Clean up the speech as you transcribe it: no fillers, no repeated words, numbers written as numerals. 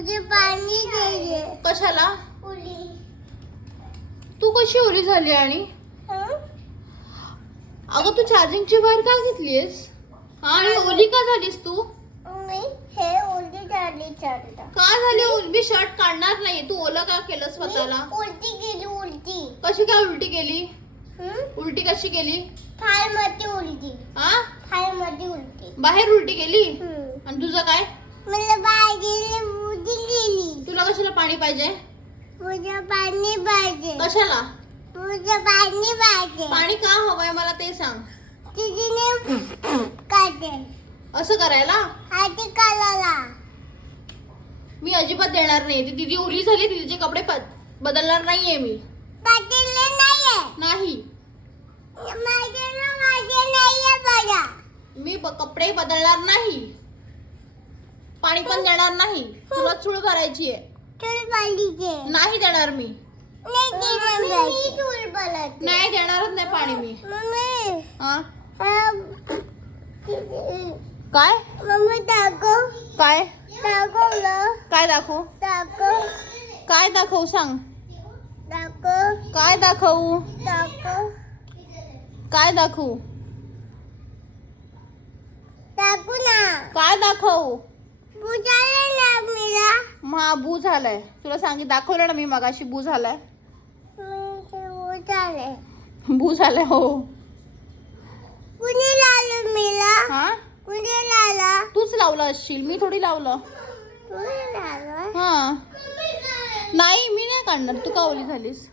मुझे पाणी चाहिए. कशाला? उली. तू कशी ओली झाली? आणि अगं तू चार्जिंगची वायर का घेतलीस? आणि ओली का झालीस तू? मी हे उलटी झाली चालता. का झाली ओली? मी शर्ट काढणार नाही. तू ओलं का केलं स्वतःला? उलटी गेली उलटी. कशी काय उलटी केली? उलटी कशी केली? फाय मध्ये उलटी. हा? फाय मध्ये उलटी. बाहेर उलटी केली? आणि तुझं काय? मला बाहेर उलटी गेली. तुला कशाला पाणी पाहिजे? मुझे पाणी पाहिजे. कशाला? मुझे पाणी पाहिजे. पाणी का हवंय मला ते सांग. तिने काढे. असं करायला? आधी काढायला. मी अजिबात देणार नाही. ती दीदी ओली झाली, तिचे कपडे बदलणार नाहीये मी. बदलले नाहीये. नाही. माझे नाहीये बघा. मी कपडे बदलणार नाही. पाणी पण देणार नाही. तुला चूळ करायची आहे. चूल पाहिजे. नाही देणार मी. नाही देणार मी. चूल पाहिजे. नाही देणारच नाही पाणी मी. मम्मी. हा? काय? काय? मम्मी दाखव. काय? दाखवलं. काय दाखवू? दाखव. काय दाखवू सांग. दाखव. काय दाखवू? दाखव. काय दाखवू? दाखव ना. काय दाखवू? बुजाले ना मीला. हा बू झालाय. तुला दाखवलं ना मी मगाशी बू झालाय. बुजाले. बू झालाय हो. कुणी लावलं मीला? हा? कुणी लावलं? तूच लावलं असशील. मी थोडी लावलं. कुणी लावलं? हा. नाही मी नाही काढणार. तू का ओली झालीस?